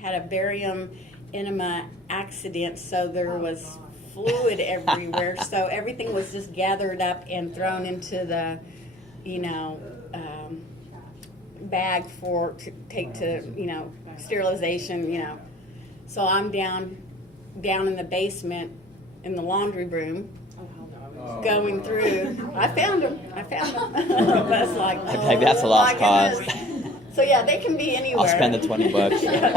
had a barium enema accident, so there was fluid everywhere. So everything was just gathered up and thrown into the, bag to take to, sterilization, So I'm down in the basement in the laundry room going through. I found them. That's like, Okay, that's a lost cause. So yeah, they can be anywhere. I'll spend the $20. Yeah,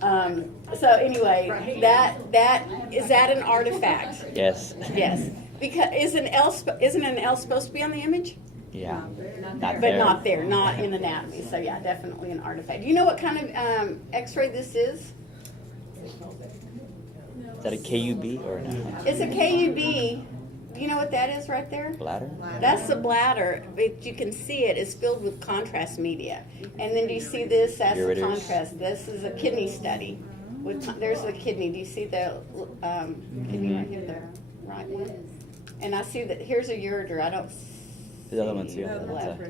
right? So anyway, that is that an artifact? Yes. Yes. Because isn't an L supposed to be on the image? Yeah. But not there, not in anatomy. So yeah, definitely an artifact. Do you know what kind of X-ray this is? Is that a KUB or no? It's a KUB. Do you know what that is right there? Bladder? That's the bladder. But you can see it is filled with contrast media. And then do you see this? That's the Ureters. contrast. This is a kidney study. There's the kidney. Do you see the kidney right here? The right one. And I see that here's a ureter. I don't see The other one too. the left.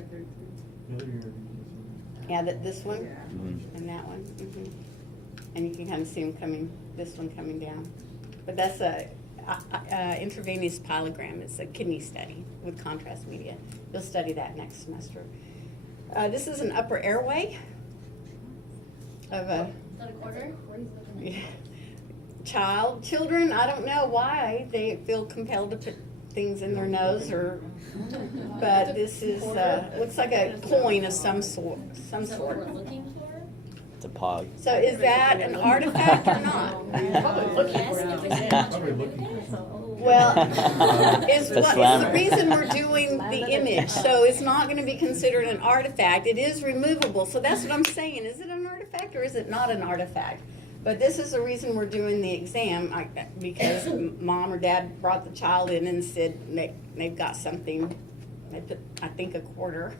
Yeah, this one and that one. And you can kind of see them coming. This one coming down. But that's a intravenous pyelogram. It's a kidney study with contrast media. You'll study that next semester. This is an upper airway of a quarter? children. I don't know why they feel compelled to put things in their nose, but this is looks like a coin of some sort. What we're looking for? It's a pog. So is that an artifact or not? Well, is the reason we're doing the image. So it's not going to be considered an artifact. It is removable. So that's what I'm saying. Is it an artifact or is it not an artifact? But this is the reason we're doing the exam, because mom or dad brought the child in and said they've got something. They put, I think, a quarter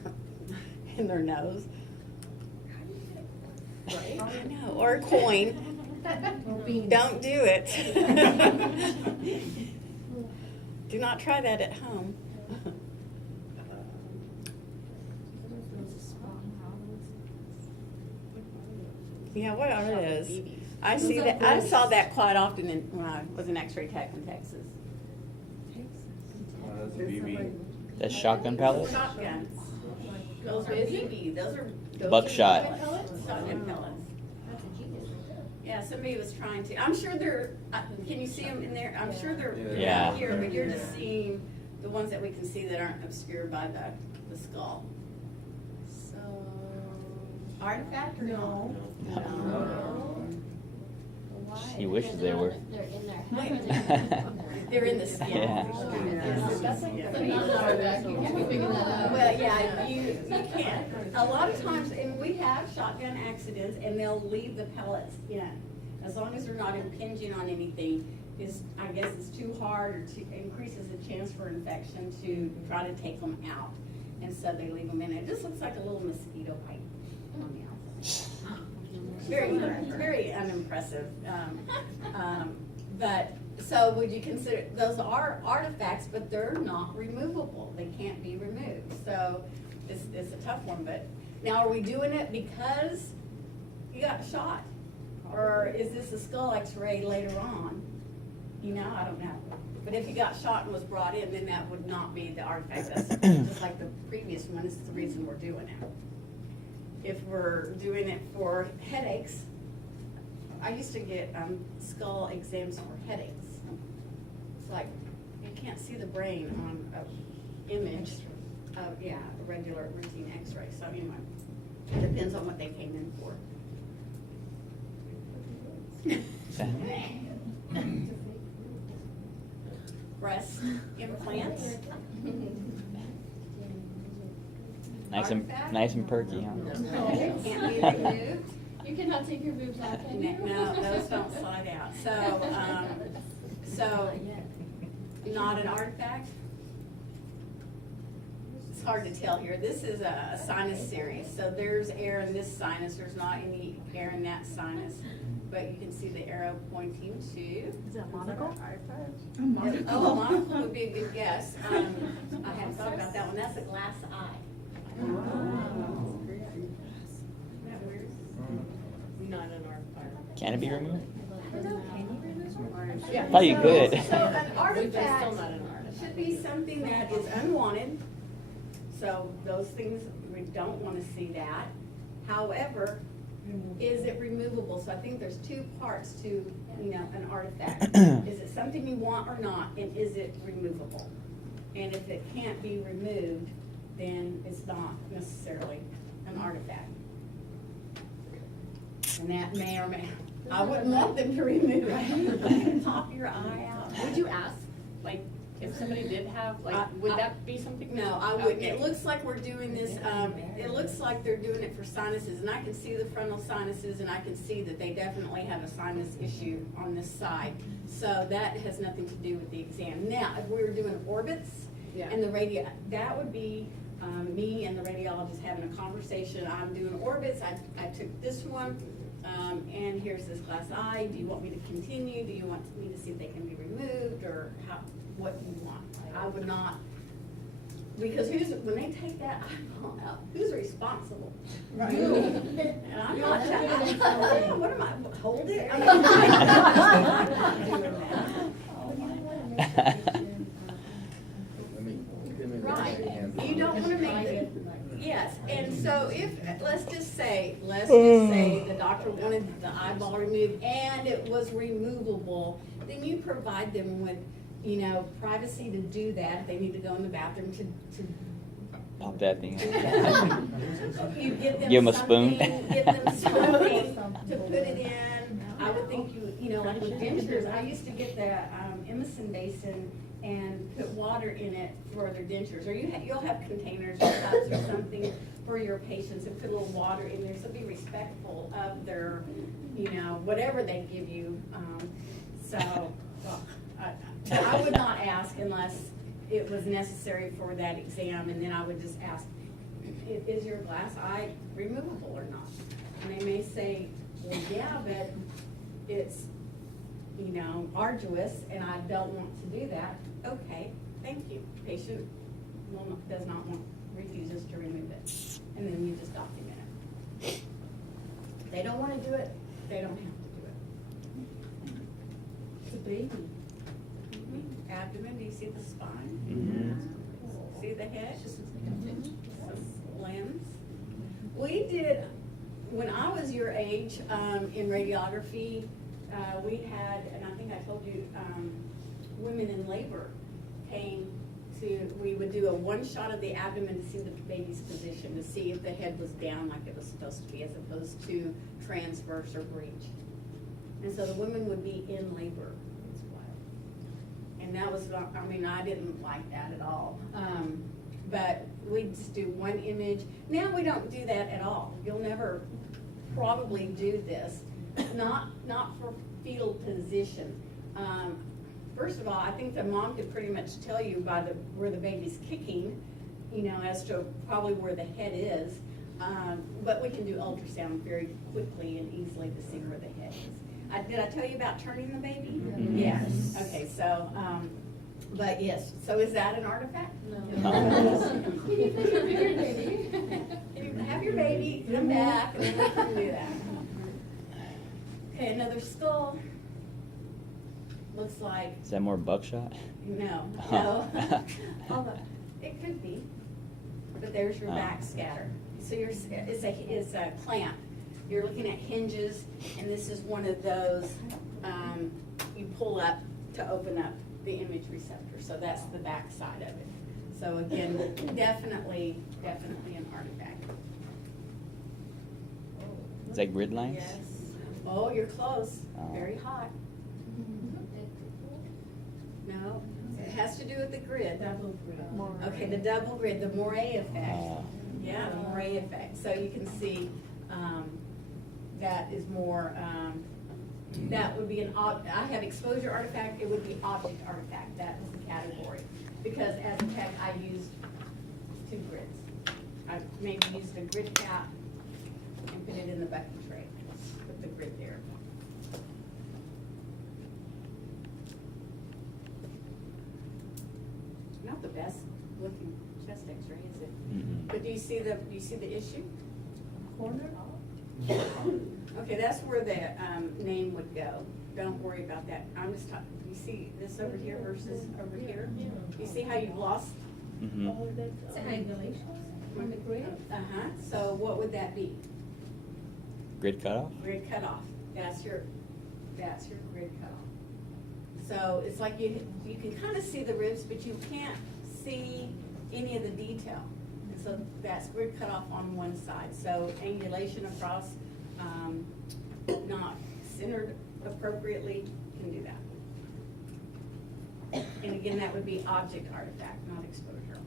in their nose. Right. I know, or a coin. Don't do it. Do not try that at home. Yeah, what it is. I see that. I saw that quite often when I was an X-ray tech in Texas. That's a BB. That's shotgun pellets? Shotgun. Those are BB. Those are Buckshot. Shotgun pellets. Yeah, somebody was trying to. I'm sure they're. Can you see them in there? I'm sure they're Yeah. here, but you're just seeing the ones that we can see that aren't obscured by the skull. So, artifact or no? She wishes they were. They're in their head. They're in the skin. Yeah. Well, yeah, you can't. A lot of times, and we have shotgun accidents, and they'll leave the pellets in. As long as they're not impinging on anything, I guess it's too hard or increases the chance for infection to try to take them out. And so they leave them in. It just looks like a little mosquito bite on the outside. Very, very unimpressive. But so would you consider those are artifacts, but they're not removable. They can't be removed. So it's a tough one. But now, are we doing it because you got shot, or is this a skull X-ray later on? I don't know. But if you got shot and was brought in, then that would not be the artifact. That's just like the previous one. This is the reason we're doing it. If we're doing it for headaches, I used to get skull exams for headaches. It's like you can't see the brain on an image of, a regular routine X-ray. So anyway, it depends on what they came in for. Breast implants. Nice and perky, huh? Can't be removed. You cannot take your boobs out, can you? No, those don't slide out. So not an artifact? It's hard to tell here. This is a sinus series. So there's air in this sinus. There's not any air in that sinus. But you can see the arrow pointing to. Is that monocle? A monocle would be a good guess. I hadn't thought about that one. That's a glass eye. Isn't that weird? not an artifact. Can it be removed? I don't know, can you remove them? Yeah. Thought you could. So an But it's artifact still not an artifact. should be something that is unwanted, so those things, we don't wanna see that. However, is it removable? So I think there's two parts to, you know, an artifact. Is it something you want or not, and is it removable? And if it can't be removed, then it's not necessarily an artifact. And that may or may, I wouldn't want them to remove it. Pop your eye out. Would you ask, like, if somebody did have, like, would that be something? No, I wouldn't. Okay. It looks like we're doing this, it looks like they're doing it for sinuses, and I can see the frontal sinuses, and I can see that they definitely have a sinus issue on this side. So that has nothing to do with the exam. Now, if we were doing orbits Yeah. and the that would be, me and the radiologist having a conversation. I'm doing orbits, I took this one, and here's this glass eye. Do you want me to continue? Do you want me to see if they can be removed, or how, what do you want? I would not, because when they take that eyeball out, who's responsible? Right. You. And I'm not, what am I, hold it? I'm not doing that. Right, you don't wanna make it, yes, and so if, let's just say the doctor wanted the eyeball removed and it was removable, then you provide them with, you know, privacy to do that. They need to go in the bathroom to Pop that thing. you give them Give 'em a spoon. something, give them something to put it in. I would think you know, like with dentures, I used to get the Emerson basin and put water in it for their dentures, or you'll have containers or cups or something for your patients, and put a little water in there, so be respectful of their, you know, whatever they give you. I would not ask unless it was necessary for that exam, and then I would just ask, is your glass eye removable or not? And they may say, well, yeah, but it's, you know, arduous, and I don't want to do that. Okay, thank you. Patient does not want, refuses to remove it, and then you just document it. If they don't want to do it, they don't have to do it. It's a baby. Abdomen, do you see the spine? Mhm. See the head? Limbs. We did, when I was your age, in radiography, we had, and I think I told you, women in labor came to, we would do a one shot of the abdomen to see the baby's position, to see if the head was down like it was supposed to be, as opposed to transverse or breech. And so the women would be in labor. And that was not, I mean, I didn't like that at all. But we just do one image. Now we don't do that at all. You'll never probably do this, not for fetal position. First of all, I think the mom could pretty much tell you by where the baby's kicking, you know, as to probably where the head is. But we can do ultrasound very quickly and easily to see where the head is. Did I tell you about turning the baby? Mm-hmm. Yes. Okay, so, but yes, so is that an artifact? No. Can you put your bigger baby? Can you have your baby, come back, and then we can do that. Okay, another skull. Looks like, Is that more buckshot? no. Although, it could be, but there's your Oh. backscatter. So it's a clamp. You're looking at hinges, and this is one of those, you pull up to open up the image receptor, so that's the back side of it. So again, definitely an artifact. Is that grid lines? Yes. Oh, you're close, Oh. very hot. No, it has to do with the grid. Double grid. Okay, the double grid, the MOIRE effect. Oh. Yeah, the MOIRE effect. So you can see, that is more, that would be I have exposure artifact, it would be object artifact. That was the category. Because as a tech, I used 2 grids. I maybe used a grid cap and put it in the bucket tray. Put the grid there. Not the best looking chest X-ray, is it? Mm-mm. But do you see the issue? Corner? Okay, that's where the, name would go. Don't worry about that. I'm just talking, you see this over here versus over here? You see how you've lost? Mm-hmm. All of that. It's angulations on the grid. Uh-huh, so what would that be? Grid cutoff? Grid cutoff. That's your grid cutoff. So it's like you can kind of see the ribs, but you can't see any of the detail. And so that's grid cutoff on one side. So angulation across, not centered appropriately, can do that. And again, that would be object artifact, not exposure.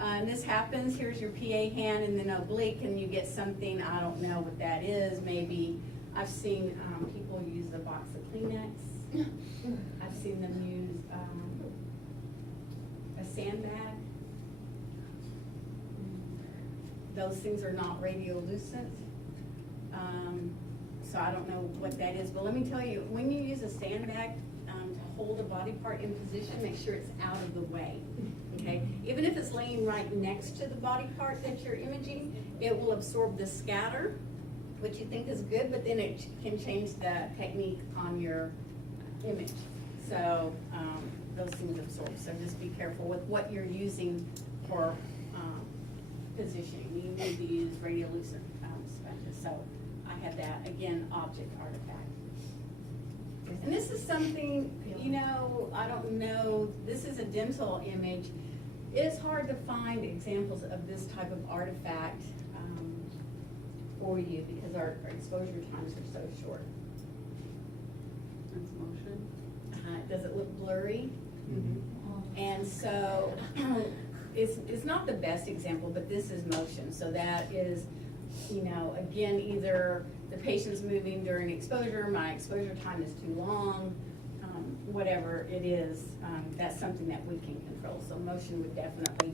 And this happens, here's your PA hand and then oblique, and you get something, I don't know what that is, maybe, I've seen people use a box of Kleenex. I've seen them use a sandbag. Those things are not radiolucent. So I don't know what that is, but let me tell you, when you use a sandbag to hold a body part in position, make sure it's out of the way, okay? Even if it's laying right next to the body part that you're imaging, it will absorb the scatter, which you think is good, but then it can change the technique on your image. So those things absorb, so just be careful with what you're using for positioning. You need to use radiolucent sponges. So I had that, again, object artifact. And this is something, you know, I don't know, this is a dental image. It is hard to find examples of this type of artifact for you because our exposure times are so short. That's motion. Does it look blurry? Mm-hmm. And so it's not the best example, but this is motion. So that is, you know, again, either the patient's moving during exposure, my exposure time is too long, whatever it is, that's something that we can control. So motion would definitely